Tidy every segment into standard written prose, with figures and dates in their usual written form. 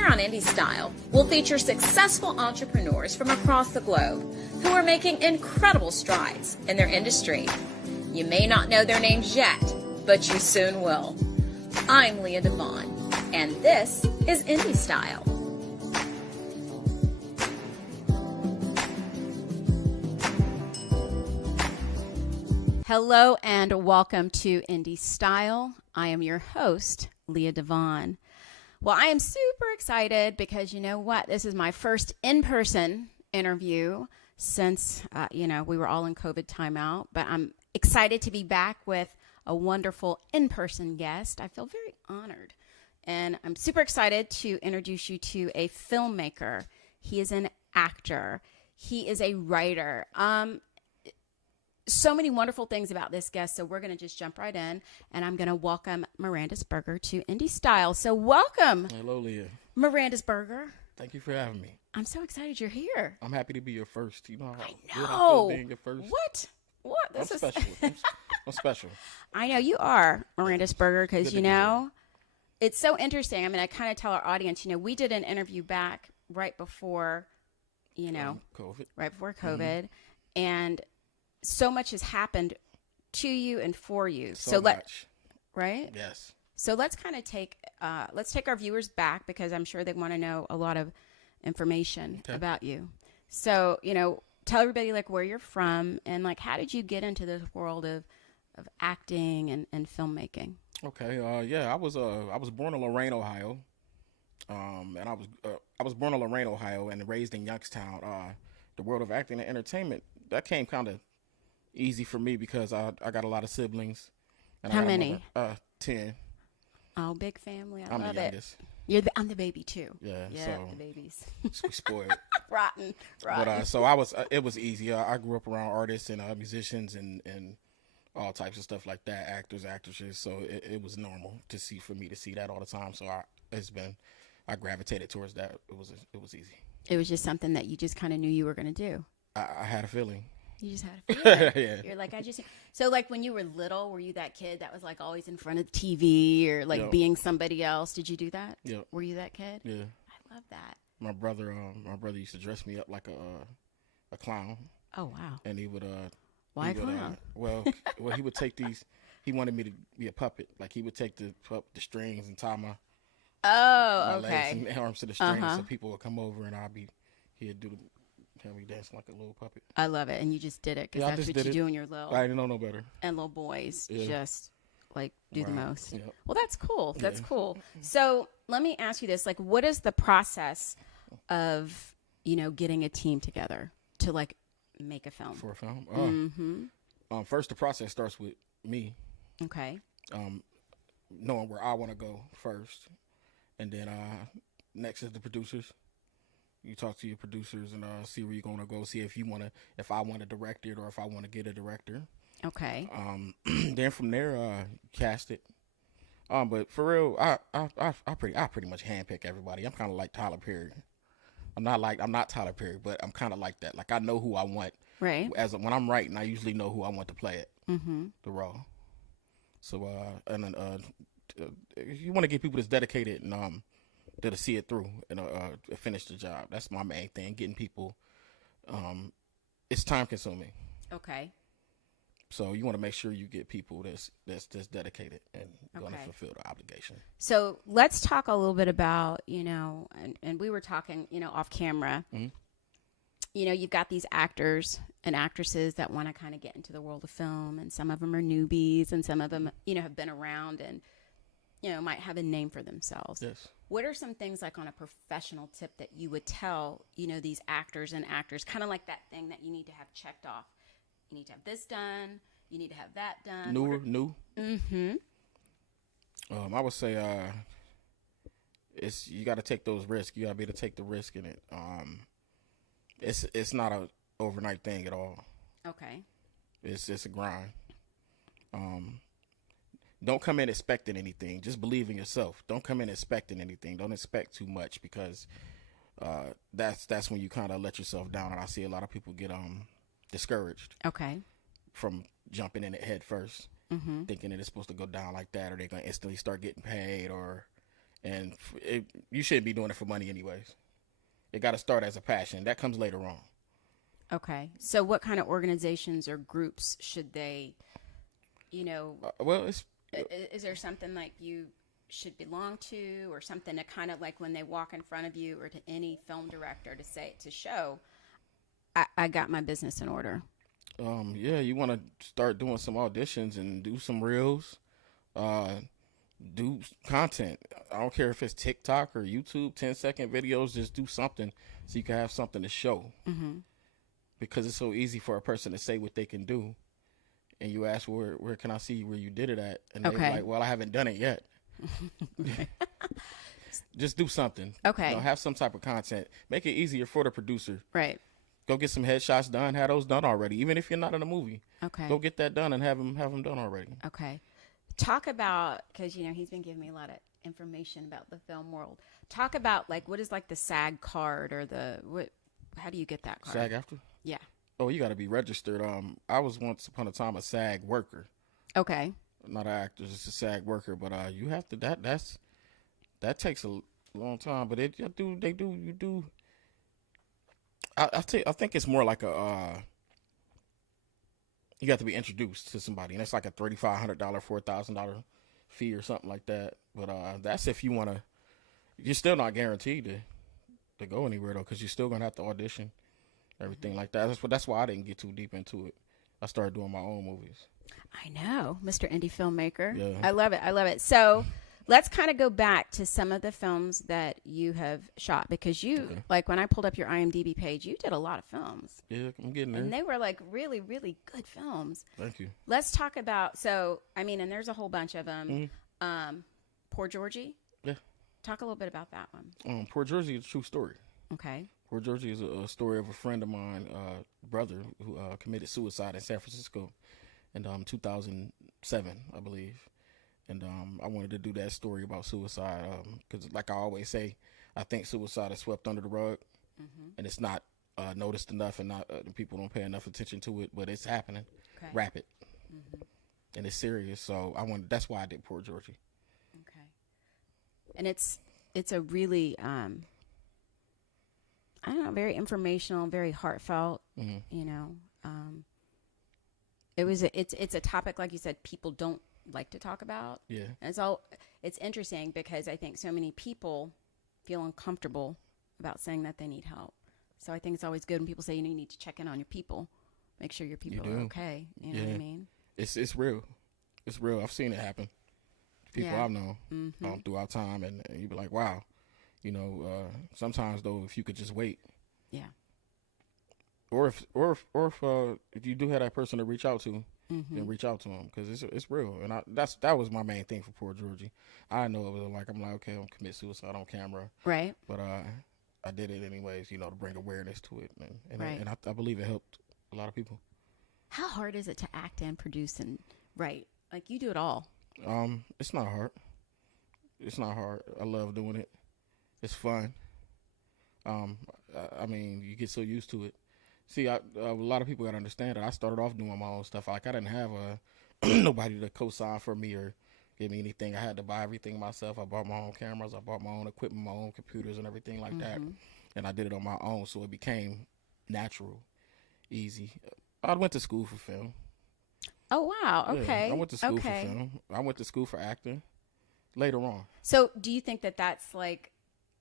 Here on Indie Style, we'll feature successful entrepreneurs from across the globe who are making incredible strides in their industry. You may not know their names yet, but you soon will. I'm Leah Devon, and this is Indie Style. Hello and welcome to Indie Style. I am your host, Leah Devon. Well, I am super excited because you know what? This is my first in-person interview since, we were all in COVID timeout, but I'm excited to be back with a wonderful in-person guest. I feel very honored, and I'm super excited to introduce you to a filmmaker. He is an actor. He is a writer. So many wonderful things about this guest, so we're going to just jump right in, and I'm going to welcome Maurandis Berger to Indie Style. So welcome. Hello, Leah. Maurandis Berger. Thank you for having me. I'm so excited you're here. I'm happy to be your first. You know how I good I know. feel being your first? What? I'm special. I'm special. I know you are, Maurandis Berger, because, it's so interesting. I mean, I kind of tell our audience, we did an interview back right before, COVID. Right before COVID, and so much has happened to you and for you. So much. Right? Yes. So let's kind of take our viewers back because I'm sure they want to know a lot of information about you. So, tell everybody where you're from and how did you get into this world of acting and filmmaking? Okay. I was born in Lorain, Ohio. And I was born in Lorain, Ohio and raised in Youngstown. The world of acting and entertainment, that came kind of easy for me because I got a lot of siblings. And How many? 10. Oh, big family. I I'm love the it. youngest. I'm the baby too. Yeah, so the babies. we spoiled. Rotten. But so it was easy. I grew up around artists and musicians and all types of stuff like that, actors, actresses. So it was normal for me to see that all the time. So I gravitated towards that. It was easy. It was just something that you just kind of knew you were going to do. I had a feeling. You just had a feeling. Yeah. You're so when you were little, were you that kid that was always in front of the TV or being somebody else? Did you do that? Yeah. Were you that kid? Yeah. I love that. My brother used to dress me up like a clown. Oh wow. And he would Why a clown? He would take these. He wanted me to be a puppet. Like he would take the strings and tie my legs and arms to the strings, so people would come over and he'd have me dancing like a little puppet. I love it, and you just did it because that's what you do when you're little. I didn't know no better. And little boys just do the most. Yeah. Well, that's cool. That's cool. So let me ask you this: what is the process of getting a team together to make a film? For a film? First, the process starts with me. Okay. Knowing where I want to go first, and then next is the producers. You talk to your producers and see where you're going to go. See if I want to direct it or if I want to get a director. Okay. Then from there, cast it. But for real, I pretty much handpick everybody. I'm kind of like Tyler Perry. I'm not Tyler Perry, but I'm kind of like that. I know who I want. Right. When I'm writing, I usually know who I want to play it. Mm-hmm. The role. So and then you want to get people that's dedicated and that'll see it through and finish the job. That's my main thing. Getting people. It's time consuming. Okay. So you want to make sure you get people that's dedicated and going to fulfill the obligation. So let's talk a little bit about and we were talking off camera. Mm-hmm. You've got these actors and actresses that want to kind of get into the world of film, and some of them are newbies, and some of them have been around and might have a name for themselves. Yes. What are some things on a professional tip that you would tell, these actors and actors, kind of like that thing that you need to have checked off? You need to have this done. You need to have that done. New. Mm-hmm. I would say you got to take those risks. You got to be able to take the risk in it. It's not a overnight thing at all. Okay. It's a grind. Don't come in expecting anything. Just believe in yourself. Don't come in expecting anything. Don't expect too much because that's when you kind of let yourself down. And I see a lot of people get discouraged. Okay. From jumping in it head first, thinking that it's supposed to go down like that, or they're gonna instantly start getting paid, And you shouldn't be doing it for money anyways. It got to start as a passion. That comes later on. Okay. So what kind of organizations or groups should they, Well, it's is there something like you should belong to, or something to kind of like when they walk in front of you or to any film director to show, I got my business in order? Yeah, you want to start doing some auditions and do some reels, do content. I don't care if it's TikTok or YouTube, 10-second videos. Just do something so you can have something to show. Mm-hmm. Because it's so easy for a person to say what they can do, and you ask where can I see where you did it at, and they're like, well, I haven't done it yet. Just do something. Okay. Have some type of content. Make it easier for the producer. Right. Go get some headshots done. Have those done already. Even if you're not in a movie. Okay. Go get that done and have them done already. Okay. Talk about, because he's been giving me a lot of information about the film world. Talk about like what is like the SAG card or how do you get that card? SAG after? Yeah. Oh, you got to be registered. I was once upon a time a SAG worker. Okay. Not an actor, just a SAG worker. But you have to. That takes a long time. But you do. I think it's more like you got to be introduced to somebody, and it's like a $3,500, $4,000 fee or something like that. But that's if you want to. You're still not guaranteed to go anywhere though, because you're still gonna have to audition, everything like that. That's why I didn't get too deep into it. I started doing my own movies. I know, Mr. Indie Filmmaker. Yeah. I love it. So let's kind of go back to some of the films that you have shot, because like when I pulled up your IMDb page, you did a lot of films. Yeah, I'm getting there. And they were like really, really good films. Thank you. Let's talk about, and there's a whole bunch of them. Mm-hmm. Poor Georgie. Yeah. Talk a little bit about that one. Poor Georgie is a true story. Okay. Poor Georgie is a story of a friend of mine, brother, who committed suicide in San Francisco in 2007, I believe. And I wanted to do that story about suicide because, like I always say, I think suicide is swept under the rug, and it's not noticed enough, and not people don't pay enough attention to it. But it's happening, rapid, and it's serious. So that's why I did Poor Georgie. Okay, and it's a really I don't know, very informational, very heartfelt. It's a topic, like you said, people don't like to talk about. Yeah. And it's interesting because I think so many people feel uncomfortable about saying that they need help. So I think it's always good when people say, you need to check in on your people, make sure your people are okay. You know what I mean? It's real. It's real. I've seen it happen. People I've known throughout time, and you be like, wow. Sometimes though, if you could just wait. Yeah. Or if you do have that person to reach out to, then reach out to them, because it's real. And that was my main thing for Poor Georgie. I know it was like, I'm like, okay, I'm commit suicide on camera, right? But I did it anyways, to bring awareness to it, and right. I believe it helped a lot of people. How hard is it to act and produce and write? Like, you do it all. It's not hard. It's not hard. I love doing it. It's fun. I mean, you get so used to it. See, a lot of people got to understand that I started off doing my own stuff. Like, I didn't have nobody to co-sign for me or give me anything. I had to buy everything myself. I bought my own cameras. I bought my own equipment, my own computers and everything like that. And I did it on my own, so it became natural, easy. I went to school for film. Oh, wow. Okay. Yeah, I went to school for film. I went to school for acting later on. So do you think that that's like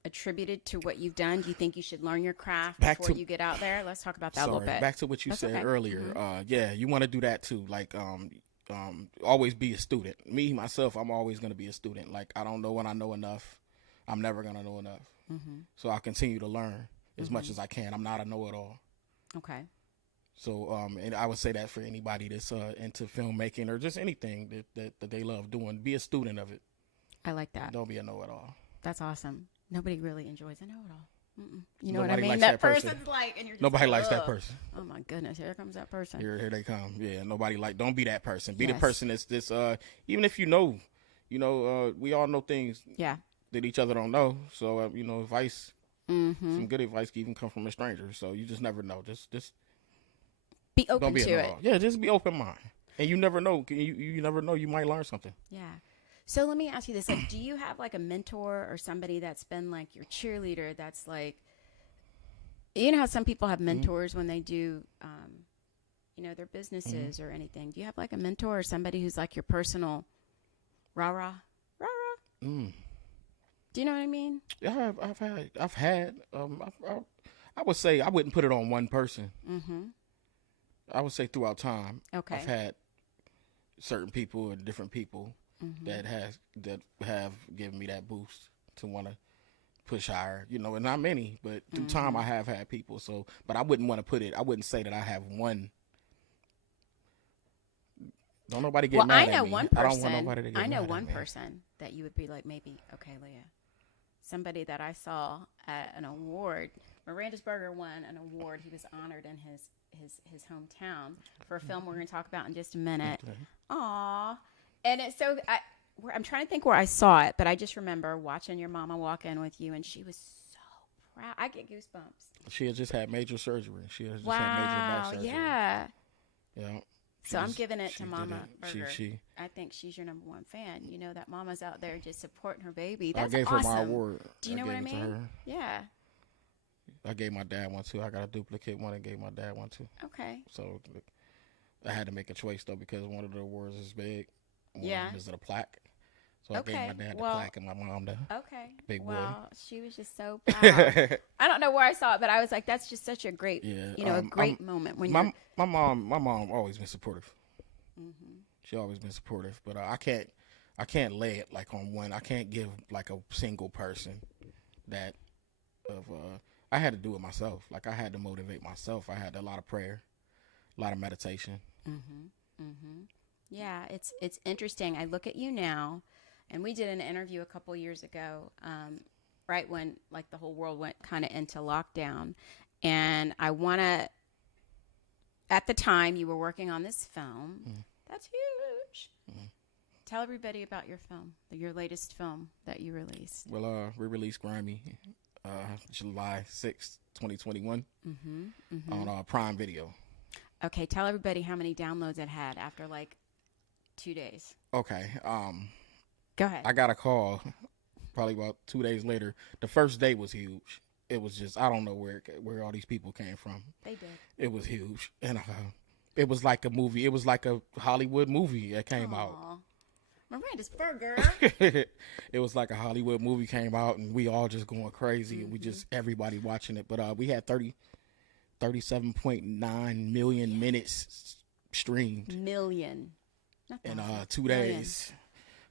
attributed to what you've done? Do you think you should learn your craft before you get out there? Let's talk about that a little bit. Back to what you said earlier. Yeah, you want to do that too. Like, always be a student. Me, myself, I'm always going to be a student. Like, I don't know when I know enough. I'm never going to know enough. So I continue to learn as much as I can. I'm not a know-it-all. Okay. So, and I would say that for anybody that's into filmmaking or just anything that they love doing, be a student of it. I like that. Don't be a know-it-all. That's awesome. Nobody really enjoys a know-it-all. You know Nobody what I mean? likes That person. person's like, and you're just Nobody like, likes that person. Oh my goodness, here comes that person. Here they come. Yeah, nobody don't be that person. Be the person that's this. Even if we all know things. Yeah. That each other don't know. So advice. Some good advice can even come from a stranger. So you just never know. Just be open to it. Yeah, just be open minded. And you never know. You never know. You might learn something. Yeah. So let me ask you this: like, do you have like a mentor or somebody that's been like your cheerleader? That's like, you know how some people have mentors when they do, their businesses or anything. Do you have like a mentor or somebody who's like your personal rah rah rah rah? Do you know what I mean? Yeah, I've had. I would say I wouldn't put it on one person. I would say throughout time, Okay. I've had certain people and different people that have given me that boost to want to push higher, and not many, but through time I have had people. So, but I wouldn't want to I wouldn't say that I have one. Don't nobody get mad at me. I know one person. I don't want nobody to get mad at me. I know one person that you would be like, maybe, okay, Leah. Somebody that I saw at an award. Maurandis Berger won an award. He was honored in his hometown for a film we're going to talk about in just a minute. Okay. Aww. And it's so, I'm trying to think where I saw it, but I just remember watching your mama walk in with you, and she was so proud. I get goosebumps. She had just had major surgery. She had just had major back surgery. Yeah. Yeah. So I'm giving it to Mama Berger. I think she's your number one fan. You know that Mama's out there just supporting her baby. That's I gave awesome. her my award. Do you know what I mean? Yeah. I gave my dad one too. I got a duplicate one and gave my dad one too. Okay. So I had to make a choice though, because one of the awards is big. One is a plaque. So I gave my dad the plaque and my mom the big boy. Well, she was just so proud. I don't know where I saw it, but I was like, that's just such a great, a great moment when my mom always been supportive. She always been supportive, but I can't lay it like on one. I can't give like a single person that I had to do it myself. Like I had to motivate myself. I had a lot of prayer, a lot of meditation. Yeah, it's interesting. I look at you now, and we did an interview a couple years ago, right when like the whole world went kind of into lockdown, and at the time you were working on this film. That's huge. Tell everybody about your film, your latest film that you released. Well, we released GRIMY July 6th, 2021 on Prime Video. Okay, tell everybody how many downloads it had after like 2 days. Okay. Go ahead. I got a call probably about 2 days later. The first day was huge. It was just, I don't know where all these people came from. They did. It was huge. And it was like a movie. It was like a Hollywood movie that came out. Maurandis Berger. It was like a Hollywood movie came out, and we all just going crazy. And we just, everybody watching it. But we had 37.9 million minutes streamed. Million. In 2 days.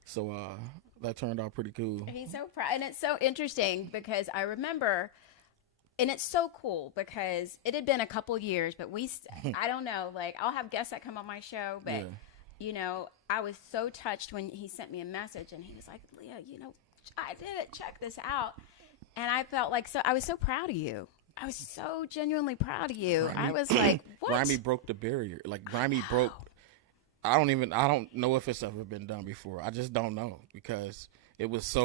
So that turned out pretty cool. He's so proud. And it's so interesting because I remember, and it's so cool because it had been a couple years, but I don't know, like I'll have guests that come on my show, but I was so touched when he sent me a message and he was like, Leah, I did it. Check this out. And I felt like, I was so proud of you. I was so genuinely proud of you. GRIMY, I was like, what? GRIMY broke the barrier. Like GRIMY broke. I don't know if it's ever been done before. I just don't know because it was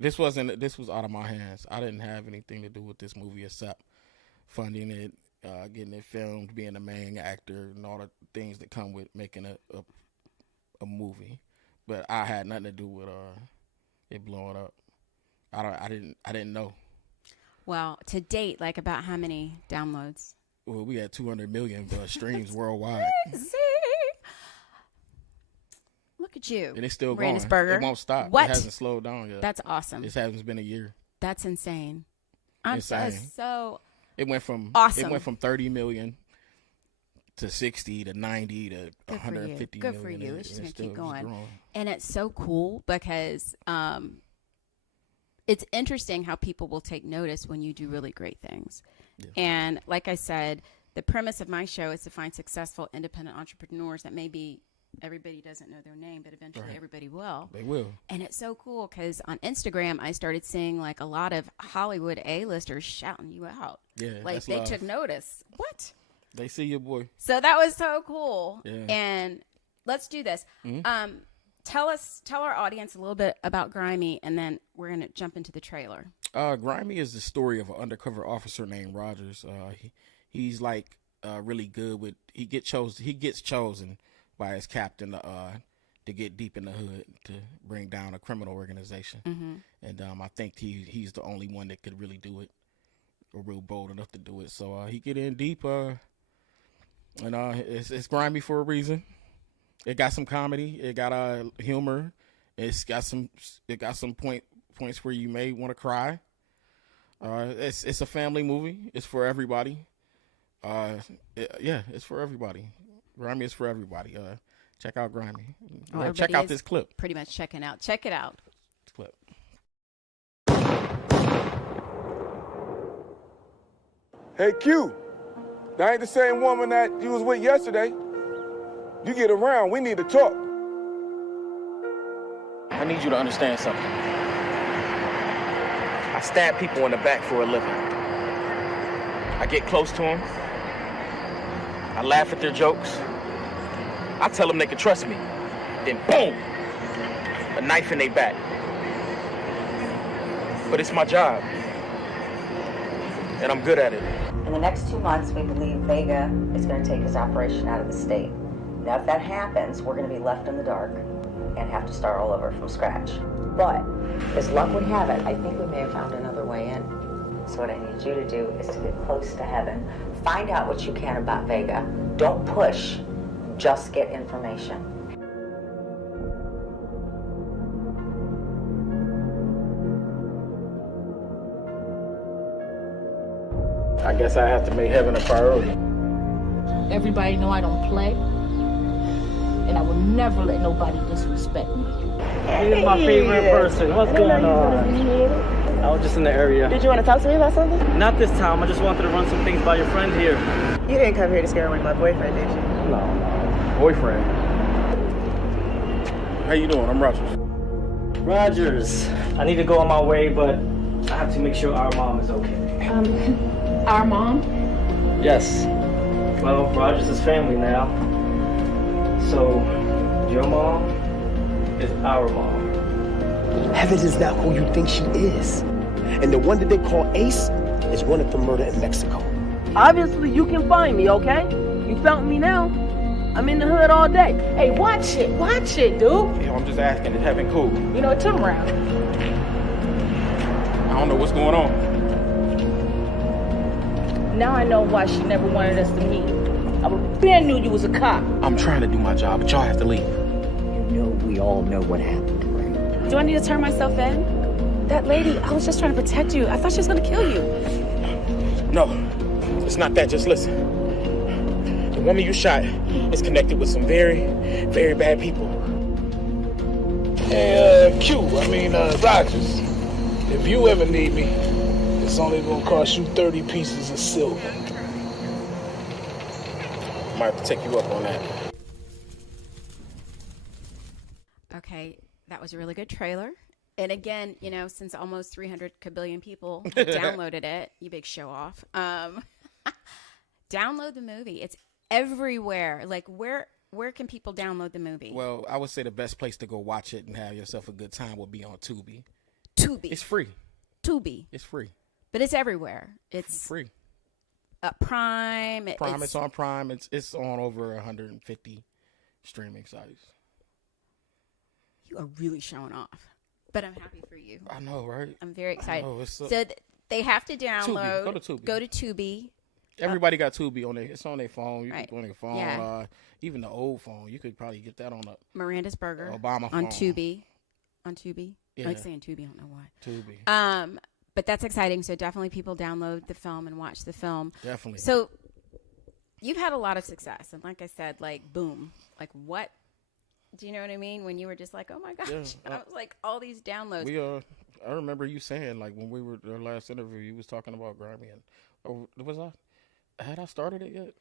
this was out of my hands. I didn't have anything to do with this movie except funding it, getting it filmed, being the main actor, and all the things that come with making a movie. But I had nothing to do with it blowing up. I didn't know. Well, to date, like about how many downloads? Well, we had 200 million streams worldwide. Crazy. Look at you. And it's still Maurandis going. Berger. It won't stop. What? It hasn't slowed down yet. That's awesome. It hasn't been a year. That's insane. I'm Insane. so It went from awesome. It went from 30 million to 60 to 90 to 150 Good million. for you. It's just going to keep going. growing. And it's so cool because it's interesting how people will take notice when you do really great things. Yeah. And like I said, the premise of my show is to find successful independent entrepreneurs that maybe everybody doesn't know their name, but eventually everybody will. They will. And it's so cool because on Instagram, I started seeing like a lot of Hollywood A-listers shouting you out. Yeah, like that's they love. took notice. What? They see your boy. So that was so cool. Yeah. And let's do this. Mm-hmm. Tell our audience a little bit about GRIMY, and then we're going to jump into the trailer. GRIMY is the story of an undercover officer named Rogers. He's like really good with he gets chosen by his captain to to get deep in the hood to bring down a criminal organization. And I think he's the only one that could really do it, or real bold enough to do it. So he get in deep, and it's grimy for a reason. It got some comedy, it got humor, it got some points where you may want to cry. It's a family movie. It's for everybody. It's for everybody. Grimy is for everybody. Check out Grimy. Check out this clip. Pretty much checking out. Check it out. This clip. Hey, Q. That ain't the same woman that you was with yesterday. You get around. We need to talk. I need you to understand something. I stab people in the back for a living. I get close to them. I laugh at their jokes. I tell them they can trust me. Then boom, a knife in their back. But it's my job. And I'm good at it. In the next 2 months, we believe Vega is going to take his operation out of the state. Now, if that happens, we're going to be left in the dark and have to start all over from scratch. But, as luck would have it, I think we may have found another way in. So what I need you to do is to get close to heaven. Find out what you can about Vega. Don't push. Just get information. I guess I have to make heaven a priority. Everybody know I don't play, and I will never let nobody disrespect me. You're my favorite person. What's going on? I was just in the area. Did you want to talk to me about something? Not this time. I just wanted to run some things by your friend here. You didn't come here to scare away my boyfriend, did you? No. Boyfriend. How you doing? I'm Rogers. Rogers. I need to go on my way, but I have to make sure our mom is okay. Our mom? Yes. Well, Rogers is family now. So, your mom is our mom. Heaven is not who you think she is. And the one that they call Ace is wanted for murder in Mexico. Obviously, you can find me, okay? You found me now. I'm in the hood all day. Hey, watch it, dude. Yo, I'm just asking, is Heaven cool? You know, turn around. I don't know what's going on. Now I know why she never wanted us to meet. I been knew you was a cop. I'm trying to do my job, but y'all have to leave. You know, we all know what happened, right? Do I need to turn myself in? That lady, I was just trying to protect you. I thought she was going to kill you. No, it's not that. Just listen. The woman you shot is connected with some very, very bad people. Hey, Rogers, if you ever need me, it's only gonna cost you 30 pieces of silver. Might have to take you up on that. Okay, that was a really good trailer. And again, you know, since almost 300 kabillion people downloaded it, you big show off. Download the movie. It's everywhere. Like, where can people download the movie? Well, I would say the best place to go watch it and have yourself a good time would be on Tubi. Tubi. It's free. Tubi. It's free. But it's everywhere. It's free. Prime. It's on Prime. It's on over 150 streaming sites. You are really showing off. But I'm happy for you. I know, right? I'm very excited. So they have to download. Tubi. Go to Tubi. Everybody got Tubi on there. It's on their phone. You right. can put it on your phone. Yeah. Even the old phone, you could probably get that on a Maurandis Berger Obama phone. on Tubi. On Tubi. Yeah. I like saying Tubi. I don't know why. Tubi. But that's exciting. So definitely people download the film and watch the film. Definitely. So you've had a lot of success. And like I said, like, boom. Like, what? Do you know what I mean? When you were just like, oh, my gosh. I was like, all these downloads. I remember you saying, like, when we were our last interview, you was talking about GRIMY. Had I started it yet?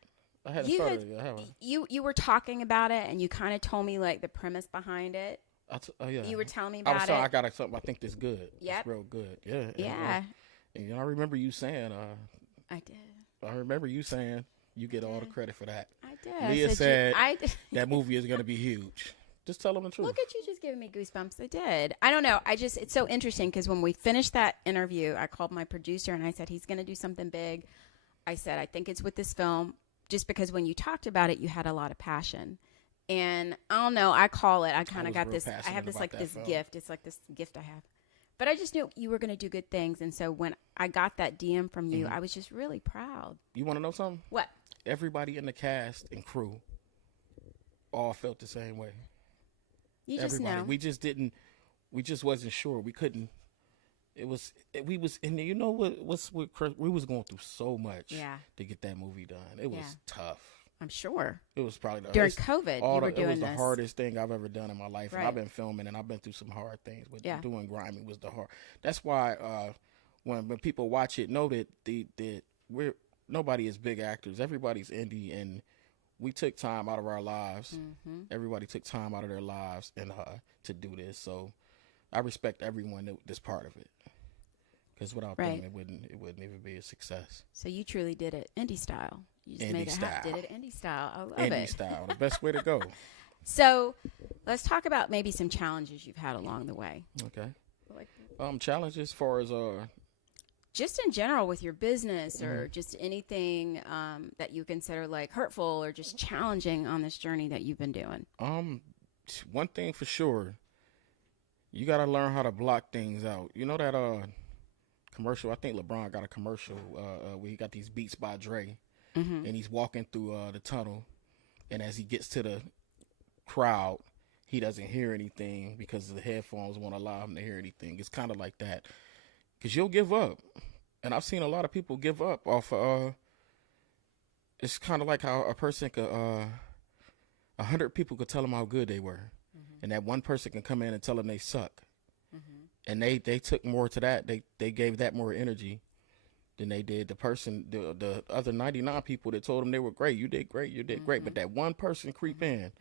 I hadn't started it yet, have I? You were talking about it, and you kind of told me, like, the premise behind it. Yeah. You were telling me about it. I got something. I think this good. Yep. It's real good. Yeah. Yeah. And I remember you saying. I did. I remember you saying you get all the credit for that. I did. Leah said that movie is going to be huge. Just tell them the truth. Look at you just giving me goosebumps. I did. I don't know. It's so interesting because when we finished that interview, I called my producer and I said, he's going to do something big. I said, I think it's with this film, just because when you talked about it, you had a lot of passion. And I don't know, I call it, I kind of was got real this, I passionate have this about like that this film. gift. It's like this gift I have. But I just knew you were going to do good things. And so when I got that DM from you, I was just really proud. You want to know something? What? Everybody in the cast and crew all felt the same way. You just Everybody. know. We just wasn't sure. We couldn't. We was, and you know what's Chris, we was going through so much to get that movie done. It was tough. I'm sure. It was probably during COVID, you were doing it was this. the hardest thing I've ever done in my life. Right. And I've been filming and I've been through some hard things. But doing Grimy was the hard. That's why when people watch it, know that nobody is big actors. Everybody's indie, and we took time out of our lives. Mm-hmm. Everybody took time out of their lives and to do this. So I respect everyone that's part of it. Because without them, it wouldn't even be a success. So you truly did it indie style. You just Indie style. did it indie style. I love Indie it. style, the best way to go. So let's talk about maybe some challenges you've had along the way. Okay. Challenges as far as just in general with your business or just anything that you consider like hurtful or just challenging on this journey that you've been doing. One thing for sure, you got to learn how to block things out. You know that commercial? I think LeBron got a commercial where he got these Beats by Dre, and he's walking through the tunnel, and as he gets to the crowd, he doesn't hear anything because the headphones won't allow him to hear anything. It's kind of like that, because you'll give up, and I've seen a lot of people give up off. It's kind of like how a person could, 100 people could tell them how good they were, and that one person can come in and tell them they suck. And they took more to that. They gave that more energy than they did the other 99 people that told them they were great. You did great. You did great. But that one person creep in,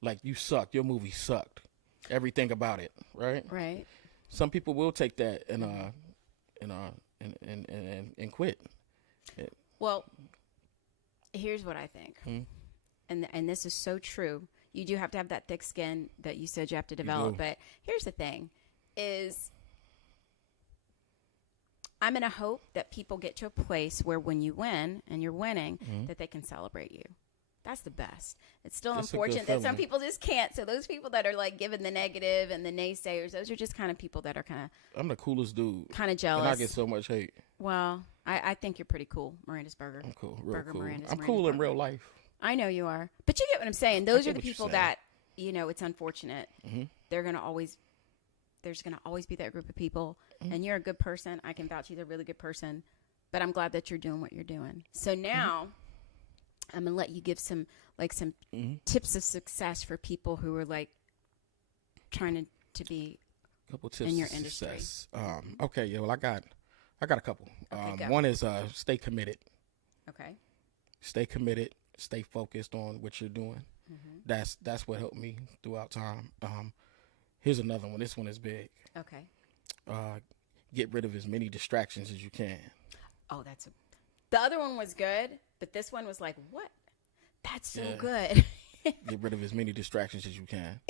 like, you sucked. Your movie sucked. Everything about it. Right. Right. Some people will take that and quit. Well, here's what I think, and this is so true. You do have to have that thick skin that you said you have to develop. But here's the thing. Is I'm going to hope that people get to a place where when you win and you're winning, that they can celebrate you. That's the best. It's still unfortunate that some people just can't. So those people that are like giving the negative and the naysayers, those are just kind of people that are kind of. I'm the coolest dude. Kind of jealous. And I get so much hate. Well, I think you're pretty cool, Maurandis Berger. I'm cool, real Berger, cool. Maurandis, I'm Maurandis cool in Berger. real life. I know you are, but you get what I'm saying. Those are the what you're people saying. that it's unfortunate. They're gonna always. There's going to always be that group of people, and you're a good person. I can vouch you're a really good person, but I'm glad that you're doing what you're doing. So now I'm going to let you give some tips of success for people who are like trying to be couple tips in your of industry. Success. Okay. Yeah. Well, I got a couple. Okay, one is stay committed. Okay. Stay committed. Stay focused on what you're doing. That's what helped me throughout time. Here's another one. This one is big. Okay. Get rid of as many distractions as you can. Oh, the other one was good, but this one was like, what? That's so good. Get rid of as many distractions as you can.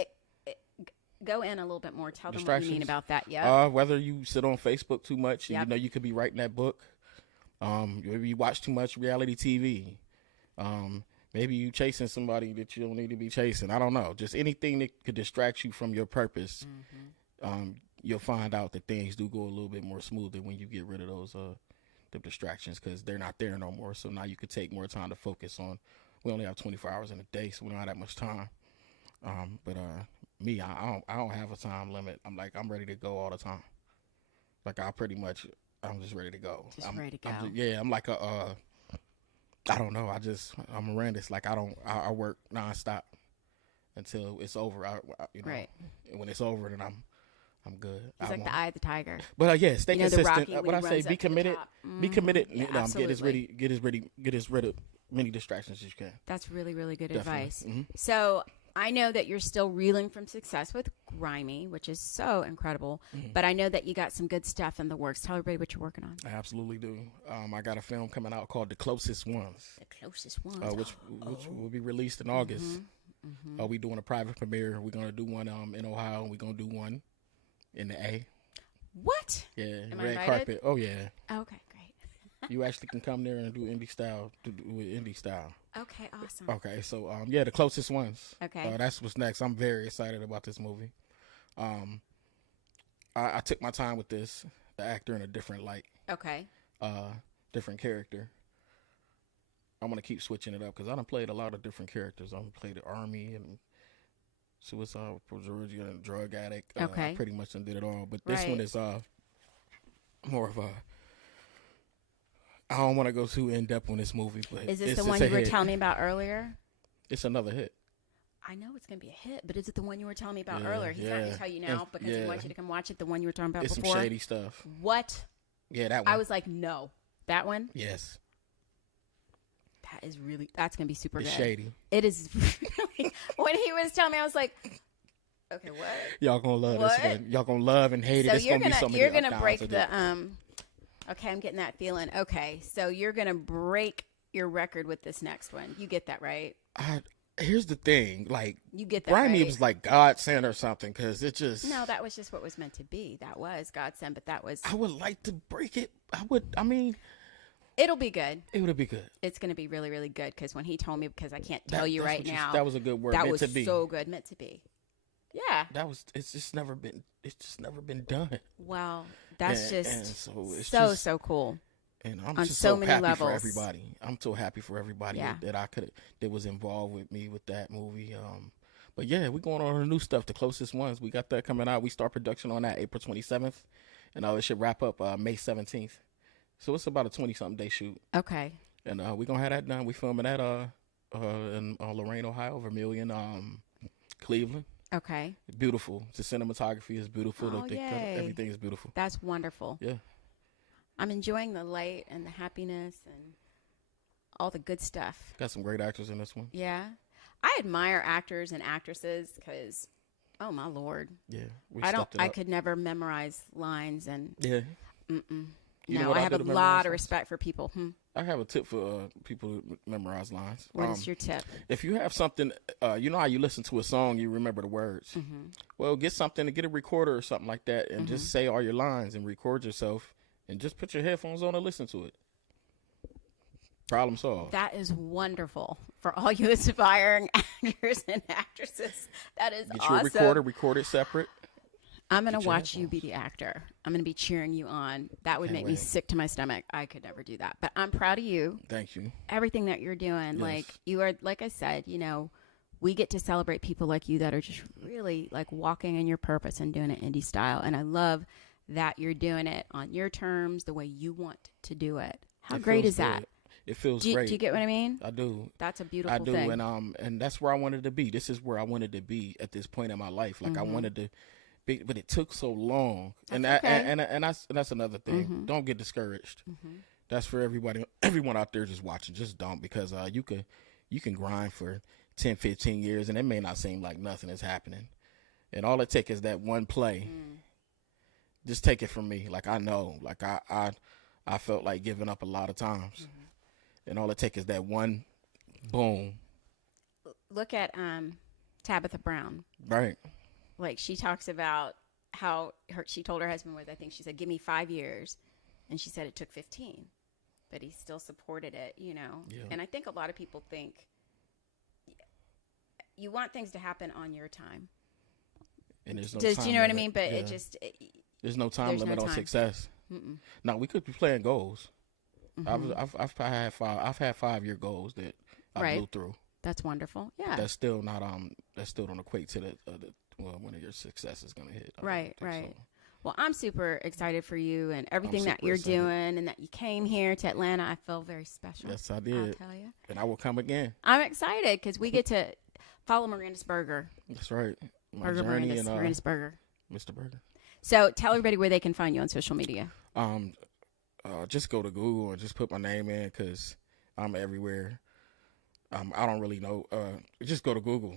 Go in a little bit more. Tell them what you mean about that. Yeah. Whether you sit on Facebook too much, and Yep. you know you could be writing that book. Maybe you watch too much reality TV. Maybe you chasing somebody that you don't need to be chasing. I don't know. Just anything that could distract you from your purpose. You'll find out that things do go a little bit more smoothly when you get rid of those the distractions, because they're not there no more. So now you could take more time to focus on. We only have 24 hours in a day, so we don't have that much time. But me, I don't have a time limit. I'm ready to go all the time. Like I'm just ready to go. Just ready to go. I'm like I don't know. I'm Maurandis. Like I work nonstop until it's over. Right. And when it's over, then I'm good. It's like the eye of the tiger. But stay consistent. Rocky, What I say, be committed. Be committed. Yeah, Get as rid of many distractions as you can. That's really, really good Definitely. advice. So I know that you're still reeling from success with Grimy, which is so incredible. But I know that you got some good stuff in the works. Tell everybody what you're working on. I absolutely do. I got a film coming out called The Closest Ones. The Closest Ones. Which will be released in August. We doing a private premiere. We're gonna do one in Ohio, and we're gonna do one in the A. What? Yeah, Am I red invited? carpet. Oh yeah. Okay, great. You actually can come there and do indie style. Do indie style. Okay, awesome. Okay, so yeah, the closest ones. Okay. That's what's next. I'm very excited about this movie. I took my time with this. The actor in a different light. Okay. Different character. I'm gonna keep switching it up because I done played a lot of different characters. I've played the army and suicide, and drug addict. Okay. I pretty much done did it all. But this one is more of a. I don't want to go too in depth on this movie, but is this the one you were hit. telling me about earlier? It's another hit. I know it's gonna be a hit, but is it the one you were telling me about earlier? He's not gonna tell you now because he wants you to come watch it. The one you were talking about it's before. Some shady stuff. What? Yeah, that one. I was like, no, that one. Yes. That is really. That's gonna be super it's good. Shady. It is. Really, when he was telling me, I was like, okay, what? Y'all gonna love this one. Y'all gonna love and hate it. It's gonna be so many you're gonna break of the Okay, I'm getting that feeling. Okay, so you're gonna break your record with this next one. You get that right? Here's the thing, like you get that Grimy right. was like God sent or something because it just no, that was just what was meant to be. That was God sent, but that was. I would like to break it. I mean, it'll be good. It would be good. It's gonna be really, really good because when he told me, because I can't tell you right now. That was a good word. That meant was to be. so good, meant to be. Yeah. It's just never been done. Wow, that's and so so cool. And I'm on just so so many happy levels. for everybody. I'm so happy for everybody that was involved with me with that movie. But yeah, we're going on the new stuff, the closest ones. We got that coming out. We start production on that April 27th, and it should wrap up May 17th. So it's about a 20-something day shoot. Okay. And we're gonna have that done. We filming that in Lorain, Ohio, Vermillion, Cleveland. Okay. Beautiful. The cinematography is beautiful. Oh, yay. Everything is beautiful. That's wonderful. Yeah. I'm enjoying the light and the happiness and all the good stuff. Got some great actors in this one. Yeah. I admire actors and actresses because, oh my Lord. Yeah. I could never memorize lines and. Yeah. No, I have a lot of respect for people. I have a tip for people who memorize lines. What is your tip? If you have something, you know how you listen to a song, you remember the words. Mm-hmm. Well, get a recorder or something like that, and just say all your lines and record yourself, and just put your headphones on and listen to it. Problem solved. That is wonderful for all you aspiring actors and actresses. That is Get awesome. your recorder, record it separate. I'm going to watch you be the actor. I'm going to be cheering you on. That would make me sick to my stomach. I could never do that. But I'm proud of you. Thank you. Everything that you're doing. Yes. Like, you are, like I said, we get to celebrate people like you that are just really like walking in your purpose and doing it indie style. And I love that you're doing it on your terms, the way you want to do it. How great is that? It feels great. Do you get what I mean? I do. That's a beautiful thing. I do. And that's where I wanted to be. This is where I wanted to be at this point in my life. Like I wanted to. But it took so long, and that's another thing. Don't get discouraged. That's for everybody, everyone out there just watching. Just don't, because you can grind for 10, 15 years, and it may not seem like nothing is happening. And all it takes is that one play. Just take it from me. Like I know, like I felt like giving up a lot of times, and all it takes is that one boom. Look at Tabitha Brown. Right. Like she talks about how she told her husband was, I think she said, give me 5 years. And she said it took 15, but he still supported it, Yeah. And I think a lot of people think you want things to happen on your time. And there's no time time you know limit. what I mean? But there's no time limit on success. Now we could be playing goals. I've had 5-year goals that I blew through. That's wonderful. Yeah. That's still not that still don't equate to the when your success is gonna hit. Right. So. Well, I'm super excited for you and everything that you're excited. doing, and that you came here to Atlanta. I feel very special. Yes, I did. I'll tell you. And I will come again. I'm excited because we get to follow Maurandis Berger. That's right. My Berger journey Maurandis, and Maurandis Berger. Mr. Berger. So tell everybody where they can find you on social media. Just go to Google and just put my name in, because I'm everywhere. I don't really know. Just go to Google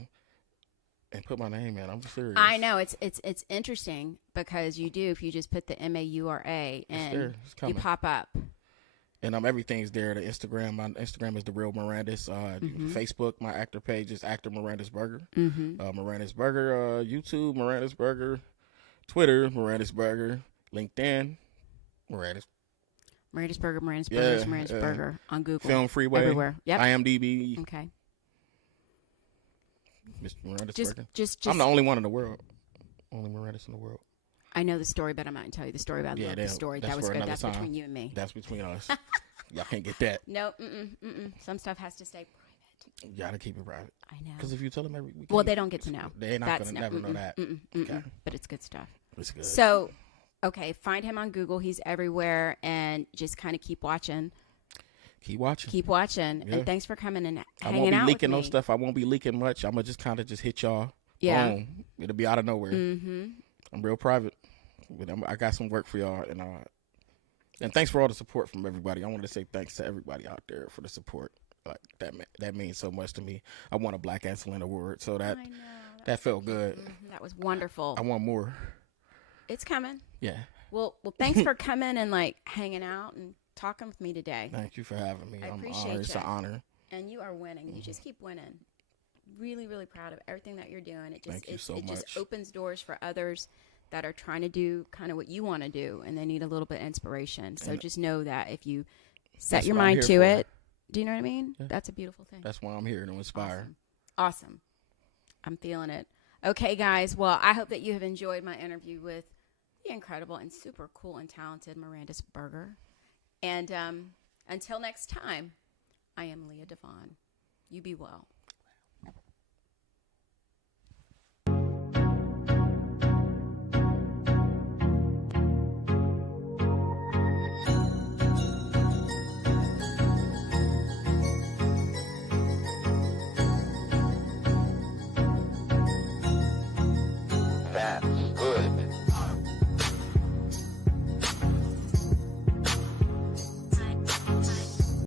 and put my name in. I'm serious. I know it's interesting because if you just put the Maura and you pop up. And everything's there. The Instagram, my Instagram is The Real Maurandis. Facebook, my actor page is Actor Maurandis Berger. Maurandis Berger, YouTube, Maurandis Berger, Twitter, Maurandis Berger, LinkedIn, Maurandis. Maurandis Berger, Maurandis Berger on Google. Film Freeway. Everywhere. Yep. IMDb. Okay. Mr. Maurandis Just, Berger. just. I'm the only one in the world. Only Maurandis in the world. I know the story, but I'm not going to tell you the story. But I love the story. That was good. That's time. between you and me. That's between us. Y'all can't get that. No, some stuff has to stay private. You gotta keep it private. I know. Because if you tell them every week, well, they don't get to know. They're not gonna never know that. Okay. But it's good stuff. It's good. So, okay, find him on Google. He's everywhere, and just kind of keep watching. Keep watching. Keep watching. Yeah. And thanks for coming and I hanging won't be out leaking with no me. stuff. I won't be leaking much. I'm gonna just kind of just hit y'all. Yeah. Boom. It'll be out of nowhere. Mm-hmm. I'm real private. But I got some work for y'all, and thanks for all the support from everybody. I want to say thanks to everybody out there for the support. Like that means so much to me. I won a Black Excellent Award, so that felt good. That was wonderful. I want more. It's coming. Yeah. Well, thanks for coming and like hanging out and talking with me today. Thank you for having me. I I'm appreciate honored. It's an honor. And you are winning. You just keep winning. Really, really proud of everything that you're doing. It just Thank you so it much. just opens doors for others that are trying to do kind of what you want to do, and they need a little bit of inspiration. So just know that if you set your mind to it, do you know what I mean? Yeah. That's a beautiful thing. That's why I'm here to inspire. Awesome. I'm feeling it. Okay, guys. Well, I hope that you have enjoyed my interview with the incredible and super cool and talented Maurandis Berger. And until next time, I am Leah Devon. You be well.